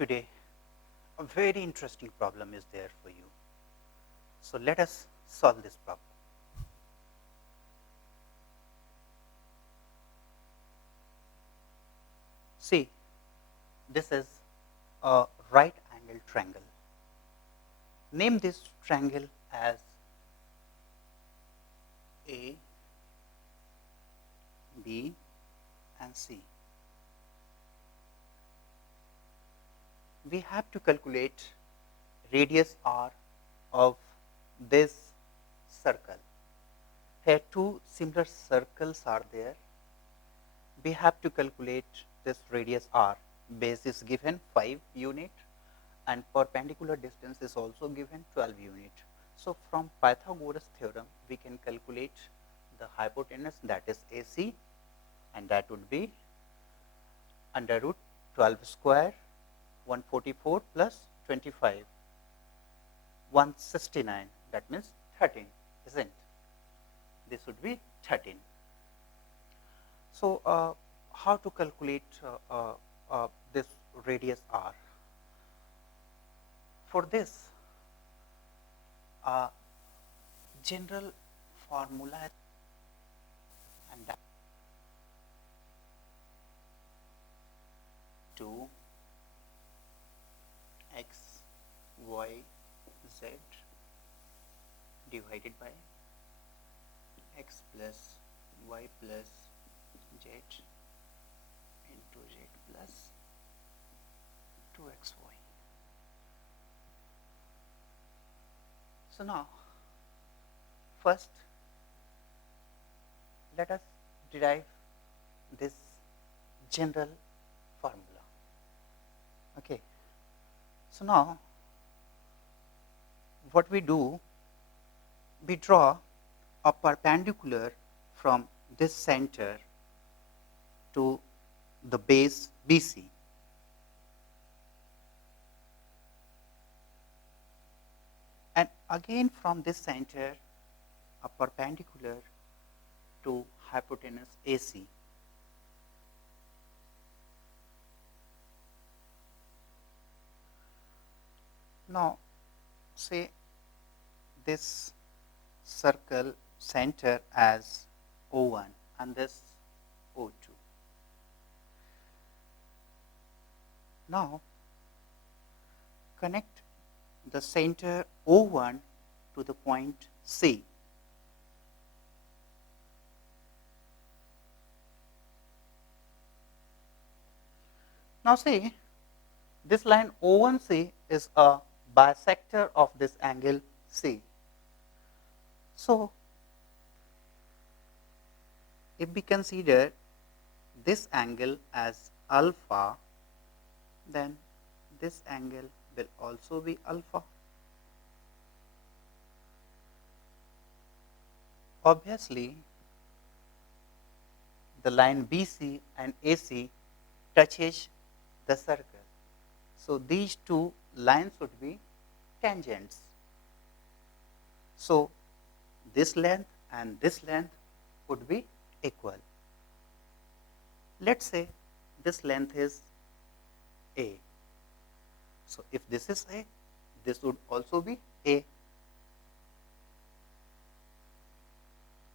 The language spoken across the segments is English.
today a very interesting problem is there for you. So, let us solve this problem. See, this is a right angled triangle. Name this triangle as A, B and C. We have to calculate radius r of this circle. Here two similar circles are there. We have to calculate this radius r. Base is given 5 unit and perpendicular distance is also given 12 unit. So, from Pythagoras theorem we can calculate the hypotenuse, that is AC, and that would be under root 12 square 144 plus 25 169, that means 13, isn't it? This would be 13. So, how to calculate this radius r? For this, general formula and that 2 x y z divided by x plus y plus z into z plus 2xy. So, now first let us derive this general formula. Okay. So, now what we do, we draw a perpendicular from this center to the base BC. And again from this center a perpendicular to hypotenuse AC. Now, say this circle center as O1 and this O2. Now, connect the center O1 to the point C. Now, see, this line O1C is a bisector of this angle C. So, if we consider this angle as alpha, then this angle will also be alpha. Obviously, the line BC and AC touches the circle. So, these two lines would be tangents. So, this length and this length would be equal. Let us say this length is A. So, if this is A, this would also be A.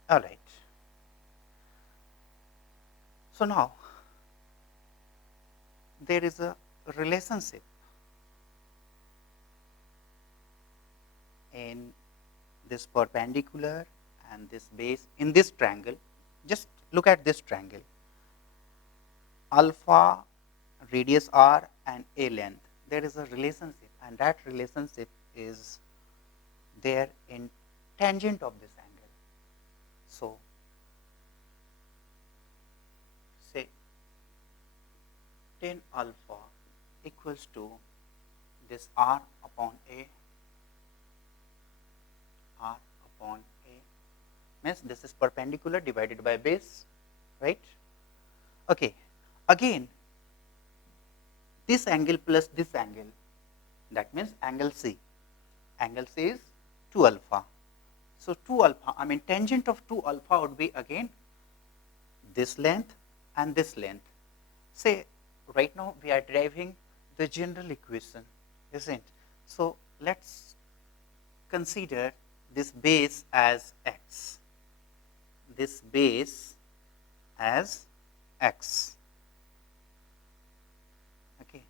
All right. So, now there is a relationship in this perpendicular and this base in this triangle. Just look at this triangle, alpha, radius r and A length. There is a relationship, and that relationship is there in tangent of this angle. So, say tan alpha equals to this r upon A, r upon A, means this is perpendicular divided by base, right? Okay. Again, this angle plus this angle, that means angle C. Angle C is 2 alpha. So, 2 alpha, tangent of 2 alpha would be again this length and this length. Say right now we are deriving the general equation, isn't? So let's consider this base as x, this base as x, okay,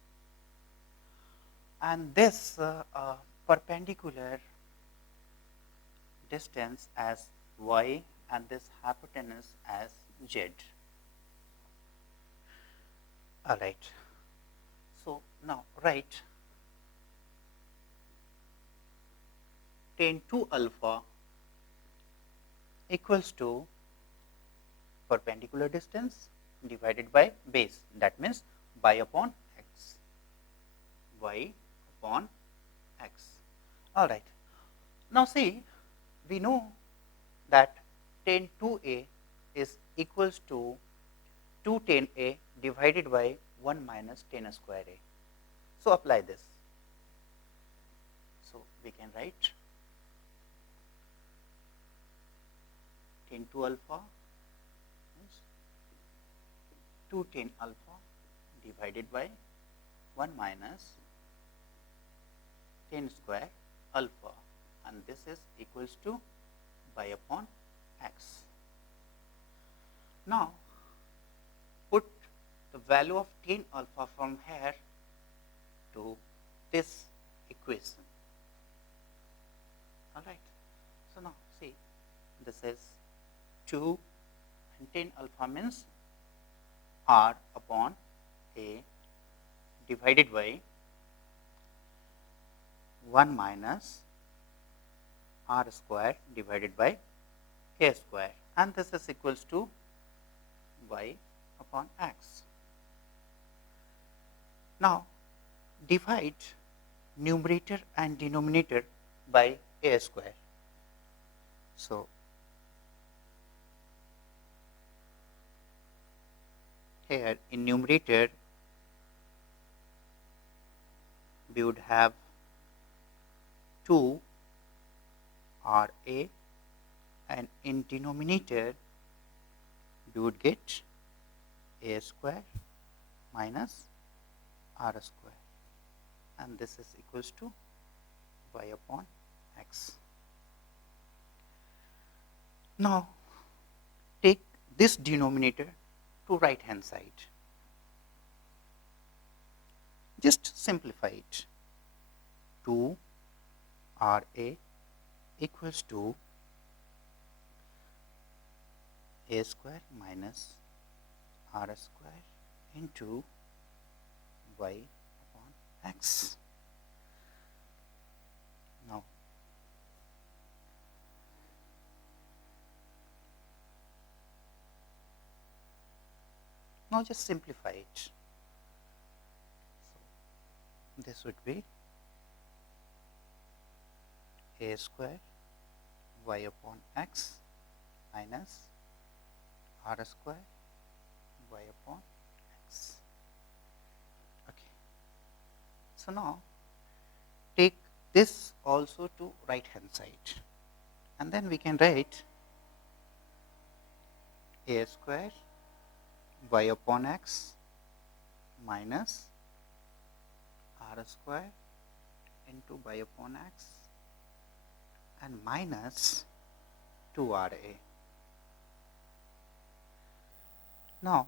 and this perpendicular distance as y and this hypotenuse as z. All right. So now write tan 2 alpha equals to perpendicular distance divided by base, that means y upon x, y upon x. All right. Now see, we know that tan 2a is equals to 2 tan a divided by 1 minus tan square a. So apply this. So we can write tan 2 alpha is 2 tan alpha divided by 1 minus tan square alpha, and this is equals to y upon x. Now put the value of tan alpha from here to this equation. All right. So now see, this is 2 and tan alpha means r upon a divided by 1 minus r square divided by a square, and this is equals to y upon x. Now divide numerator and denominator by a square. So here in numerator we would have 2 ra, and in denominator we would get a square minus r square, and this is equals to y upon x. Now take this denominator to right hand side, just simplify it. 2 ra equals to a square minus r square into y upon x. Now just simplify it. So this would be a square y upon x minus r square y upon x. Okay. So now take this also to right hand side, and then we can write a square y upon x minus r square into y upon x and minus 2ra. Now,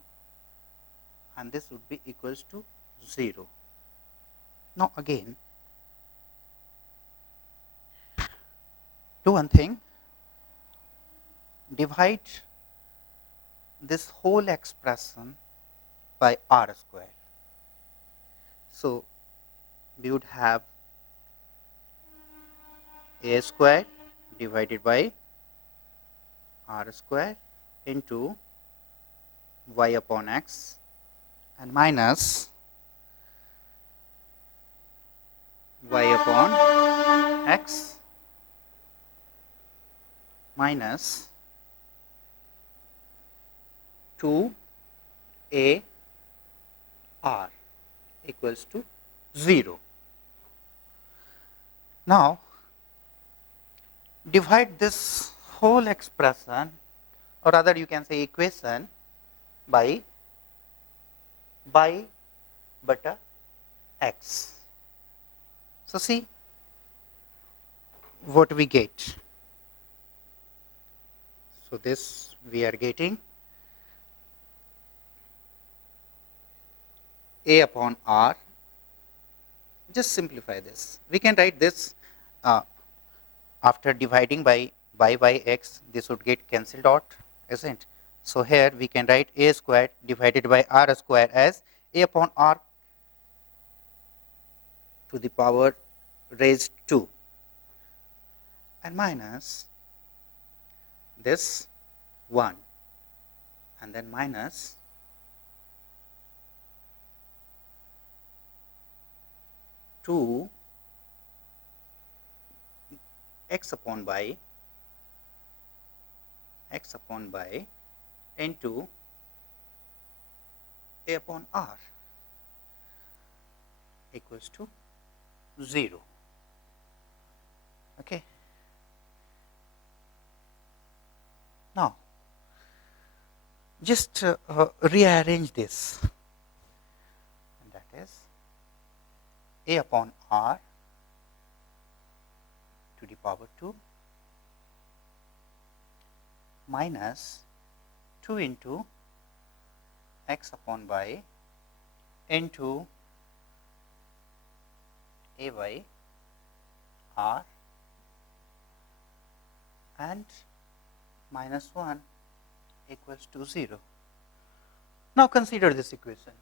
and this would be equals to 0. Now again, do one thing, divide this whole expression by r square. So we would have a square divided by r square into y upon x and minus y upon x minus 2a r equals to 0. Now divide this whole expression, or rather you can say equation, by beta x. So, see what we get. So, this we are getting a upon r. Just simplify this. We can write this uh, after dividing by x, this would get cancelled out, isn't? So, here we can write a squared divided by r square as a upon r to the power raised 2 and minus this 1 and then minus two x upon by into a upon r equals to 0. Okay. Now, just rearrange this, and that is a upon r to the power 2 minus 2 into x upon by into a by r and minus 1 equals to 0. Now, consider this equation.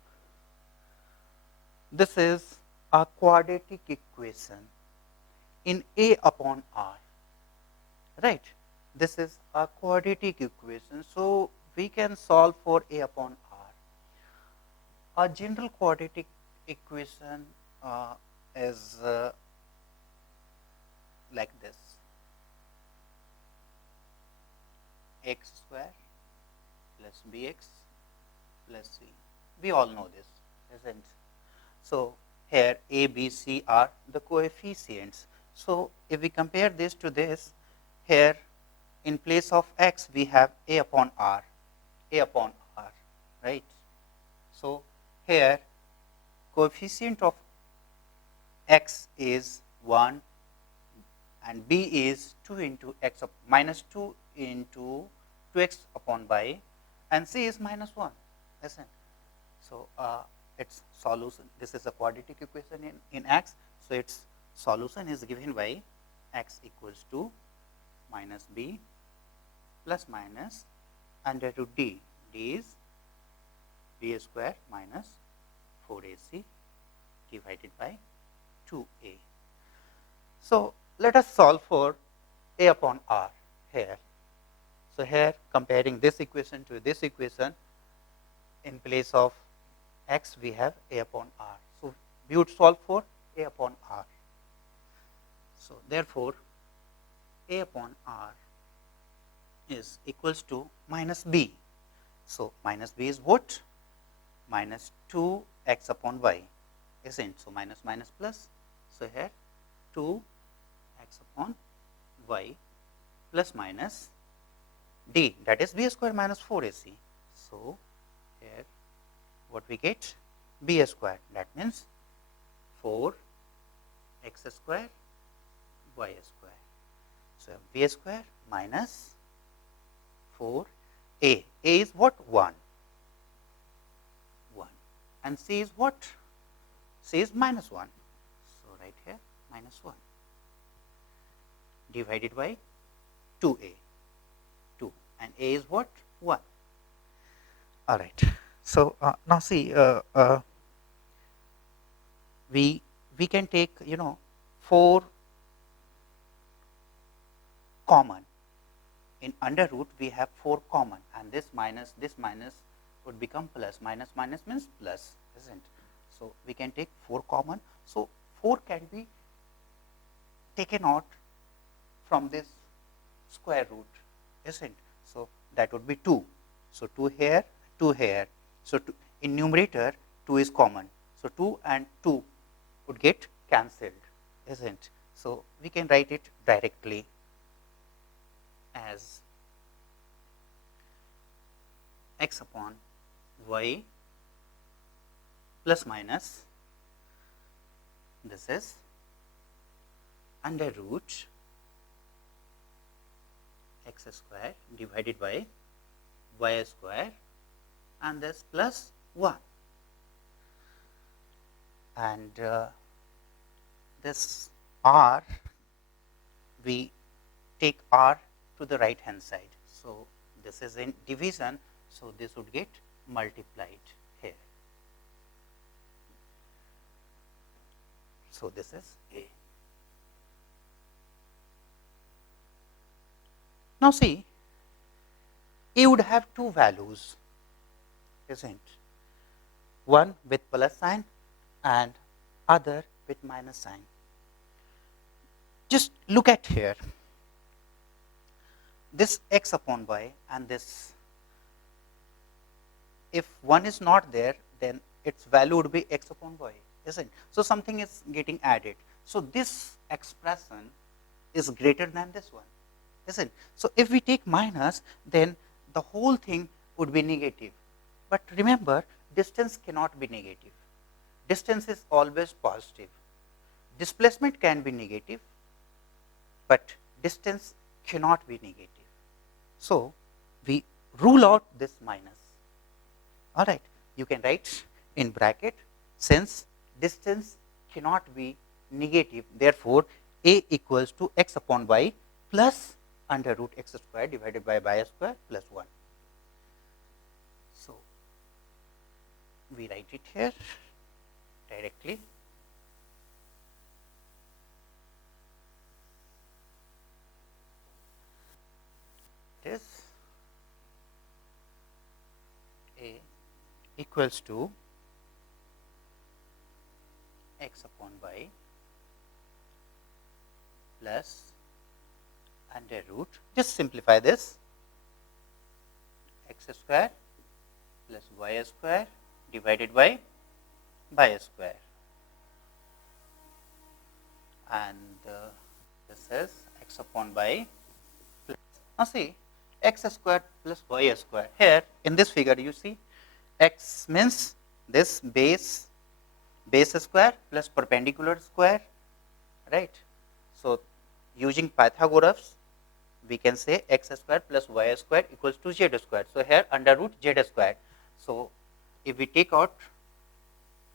This is a quadratic equation in a upon r, right? This is a quadratic equation. So, we can solve for a upon r. A general quadratic equation is like this: x square plus bx plus c. We all know this, isn't? So, here a, b, c are the coefficients. So, if we compare this to this, here in place of x we have a upon r, right? So, here coefficient of x is 1 and b is 2 into x up minus 2 into 2x upon by, and c is minus 1, isn't? So, its solution, this is a quadratic equation in x. So, its solution is given by x equals to minus b plus minus under root d. D is b square minus 4ac divided by 2a. So, let us solve for a upon r here. So, here comparing this equation to this equation, in place of x we have a upon r. So, we would solve for a upon r. So, therefore, a upon r is equals to minus b. So, minus b is what? Minus 2x upon y, isn't? So, minus minus plus. So, here 2x upon y plus minus d, that is b square minus 4ac. So, here what we get? B square, that means 4x square y square. So, b square minus 4a. A is what? 1. And c is what? C is minus 1. So, right here minus 1 divided by 2a, 2, and a is what? 1. All right. So, now see, we can take 4 common. In under root we have 4 common, and this minus would become plus. Minus minus means plus, isn't? So, we can take 4 common. So, 4 can be taken out from this square root, isn't? So, that would be 2. So, 2 here, 2 here. So, in numerator 2 is common. So, 2 and 2 would get cancelled, isn't? So, we can write it directly as x upon y plus minus this is under root x square divided by y square, and this plus 1, and this r, we take r to the right hand side. So, this is in division, so this would get multiplied here. So, this is A. Now, see, A would have two values, isn't? One with plus sign and other with minus sign. Just look at here, this x upon y and this, if one is not there, then its value would be x upon y, isn't? So, something is getting added. So, this expression is greater than this one, isn't? So, if we take minus, then the whole thing would be negative. But remember, distance cannot be negative. Distance is always positive. Displacement can be negative, but distance cannot be negative. So, we rule out this minus. All right, you can write in bracket, since distance cannot be negative, therefore, A equals to x upon y plus under root x square divided by y square plus 1. So, we write it here directly. It is A equals to x upon y plus under root, just simplify this, x square plus y square divided by y square, and this is x upon y plus, now see, x square plus y square. Here in this figure you see x means this base square plus perpendicular square, right. So, using Pythagoras, we can say x square plus y square equals to z square. So, here under root z square. So, if we take out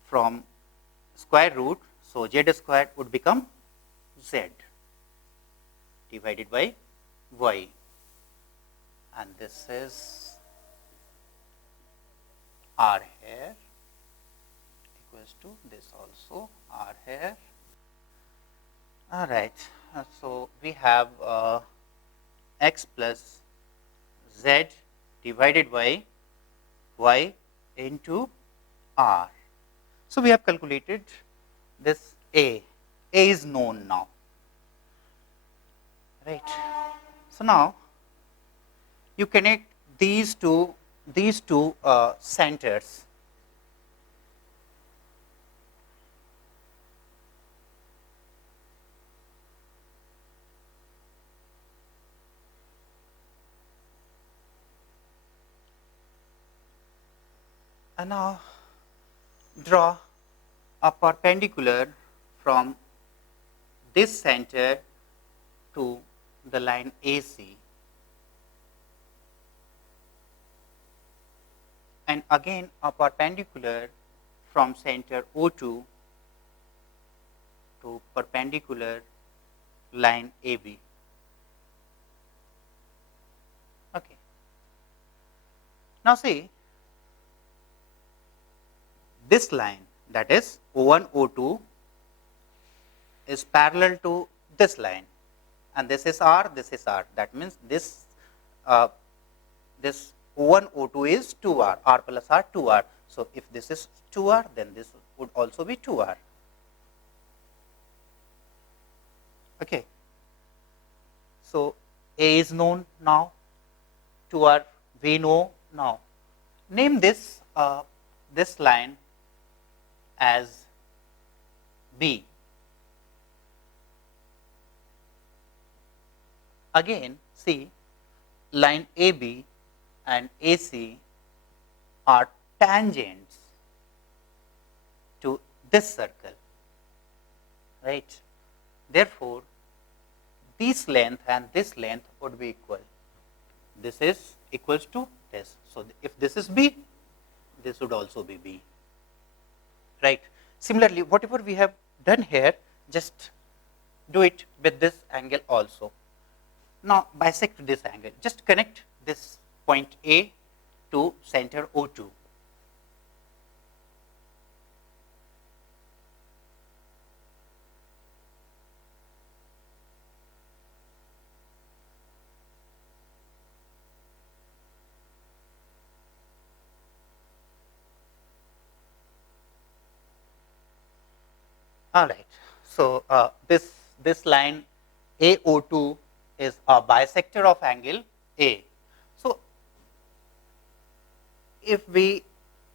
from square root, so z square would become z divided by y, and this is r here equals to this also r here. All right. So, we have x plus z divided by y into r. So, we have calculated this A. A is known now, right. So, now you connect these two centers. And now draw a perpendicular from this center to the line AC, and again a perpendicular from center O2 to perpendicular line AB. Okay. Now, see, this line, that is O1, O2, is parallel to this line, and this is R, this is R. That means this this O1, O2 is 2R, R plus R, 2R. So, if this is 2R, then this would also be 2R. Okay. So, A is known now, 2R we know now. Name this this line as B. Again, see, line AB and AC are tangents to this circle. right. Therefore, this length and this length would be equal. This is equals to this. So, if this is B, this would also be B, right. Similarly, whatever we have done here, just do it with this angle also. Now, bisect this angle. Just connect this point A to center O2. All right. So, this line AO2 is a bisector of angle A. So, if we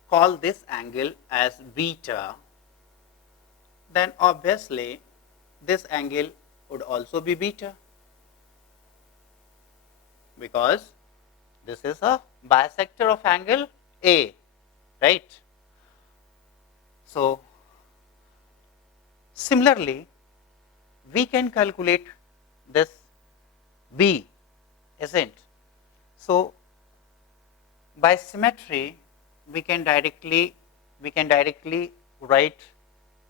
call this angle as beta, then obviously this angle would also be beta, because this is a bisector of angle A, right. So, similarly, we can calculate this B, isn't? So, by symmetry, we can directly write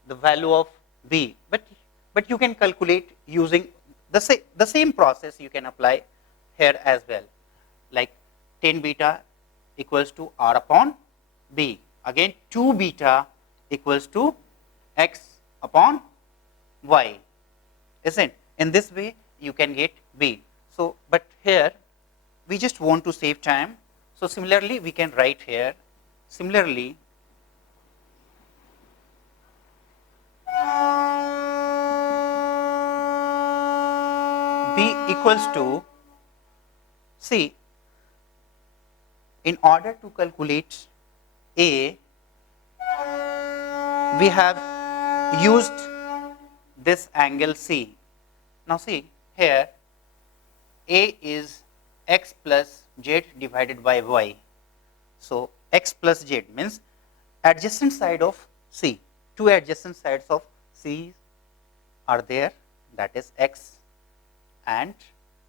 the value of B, but you can calculate using the same process you can apply here as well, like tan beta equals to R upon B. Again, 2 beta equals to X upon Y, isn't? In this way, you can get B. So, but here we just want to save time. So, similarly, we can write here, similarly, B equals to, see, in order to calculate A, we have used this angle C. Now, see here, A is X plus Z divided by Y. So, X plus Z means adjacent side of C. Two adjacent sides of C are there, that is X and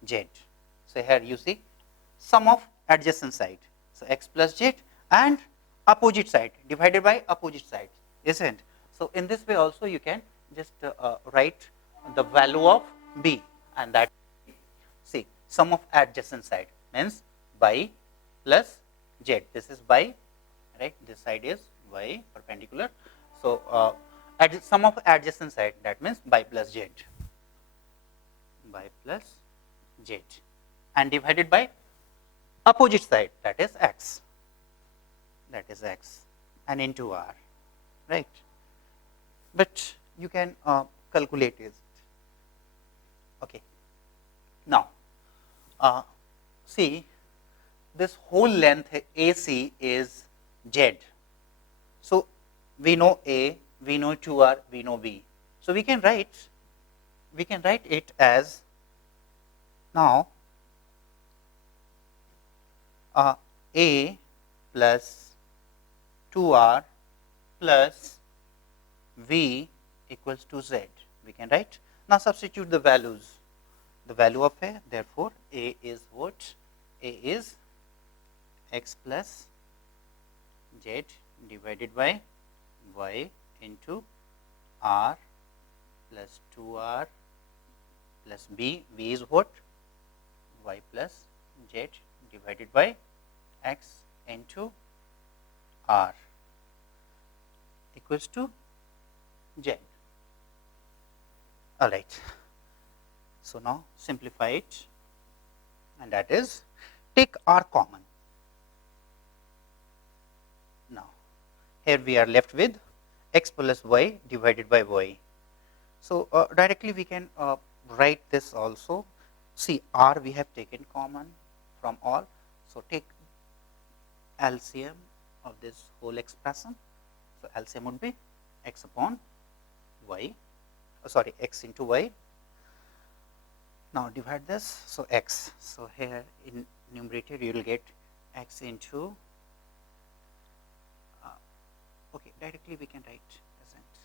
Z. So, here you see sum of adjacent side. So, X plus Z and opposite side divided by opposite side, isn't? So, in this way also you can just write the value of B, and that, see, sum of adjacent side means by plus Z. This is by, right, this side is y perpendicular. So, sum of adjacent side, that means by plus Z, by plus Z, and divided by opposite side, that is X, and into R, right. But you can calculate it. Okay. Now, see, this whole length AC is Z. So, we know A, we know 2R, we know B. So, we can write it as, now, A plus 2R plus V equals to Z. We can write. Now, substitute the values. The value of A, therefore, A is what? A is X plus Z divided by Y into R plus 2R plus B. B is what? Y plus Z divided by X into R equals to Z. All right. So, now simplify it, and that is, take R common. Now, here we are left with X plus Y divided by Y. So, directly we can write this also. See, R we have taken common from all. So, take LCM of this whole expression. So, LCM would be X upon Y, X into Y. Now, divide this. So, X. So, here in numerator you will get X into, okay, directly we can write, isn't?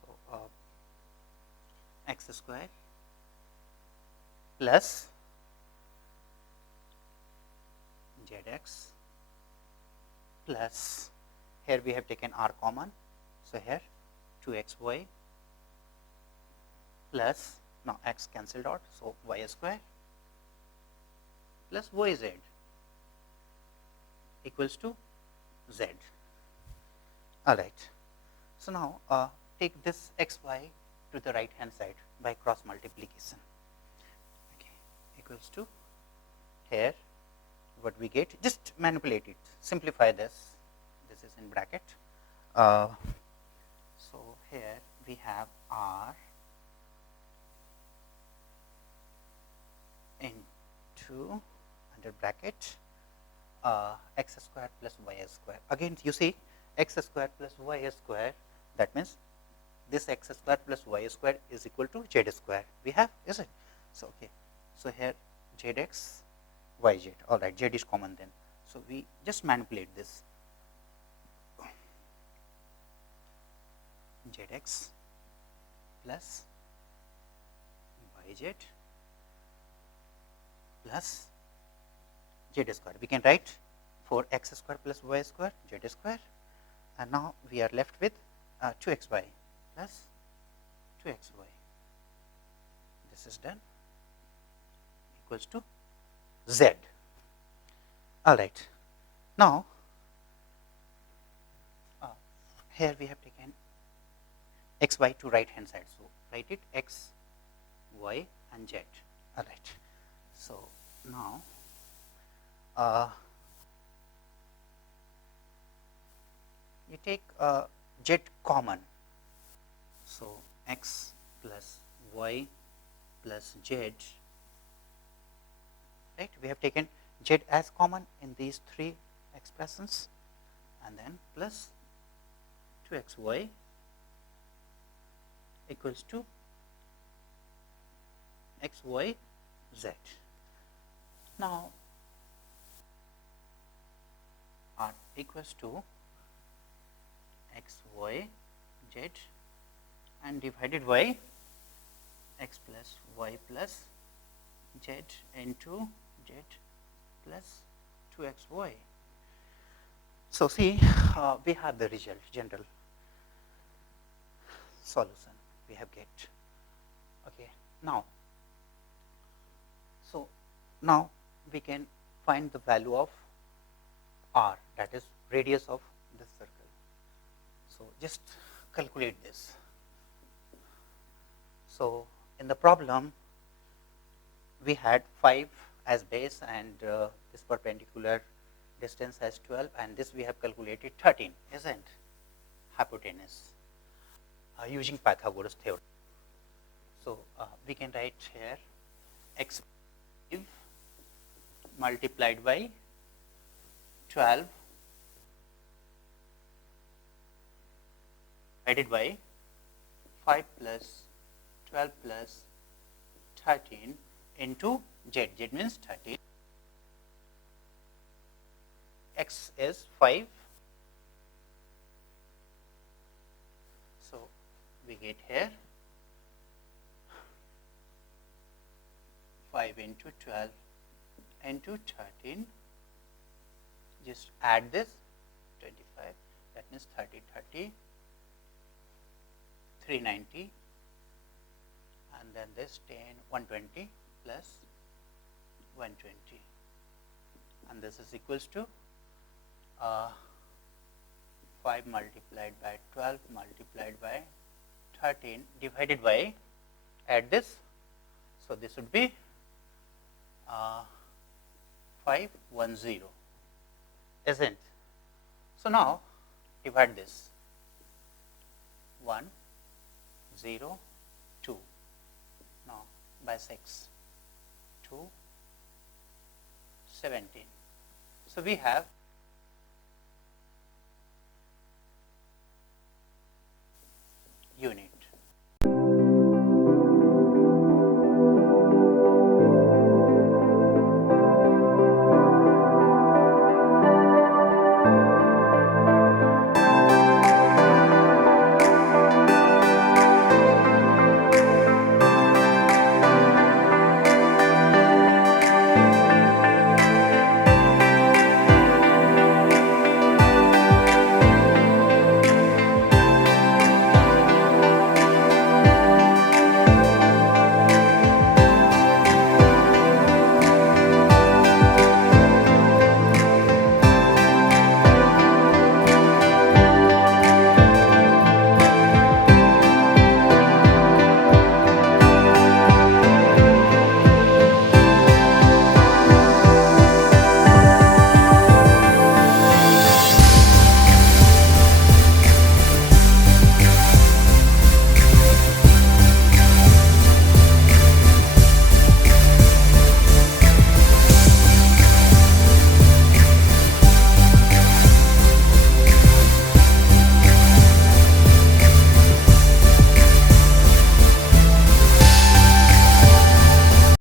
So, x square plus zx plus, here we have taken r common. So, here 2xy plus, now x cancelled out. So, y square plus yz equals to z. All right. So, now take this xy to the right hand side by cross multiplication, okay, equals to, here what we get, just manipulate it, simplify this is in bracket. So, here we have r into under bracket x square plus y square. Again you see x square plus y square, that means this x square plus y square is equal to z square we have, is it? So, okay. So, here zx yz, all right, z is common then. So, we just manipulate this zx plus yz plus z square. We can write for x square plus y square z square, and now we are left with 2xy plus 2xy. This is done, equals to z. All right. Now, here we have taken xy to right hand side. So, write it x, y and z. All right. So, now you take z common. So, x plus y plus z, right. We have taken z as common in these three expressions, and then plus 2xy equals to xy z. Now, r equals to xy z and divided by x plus y plus z into z plus 2xy. So, see we have the result, general solution we have get. Okay. Now, so now we can find the value of r, that is radius of this circle. So, just calculate this. So, in the problem we had 5 as base and this perpendicular distance as 12, and this we have calculated 13, isn't hypotenuse using Pythagoras theorem. So, we can write here x multiplied by 12 divided by 5 plus 12 plus 13 into z. Z means 13. X is 5. So, we get here 5 into 12 into 13. Just add this 25, that means 30, 30, 390, and then this 10, 120 plus 120, and this is equals to 5 multiplied by 12 multiplied by 13 divided by, add this. So, this would be 510, isn't? So, now divide this 1, 0, 2, now by 6, 2, 17. So, we have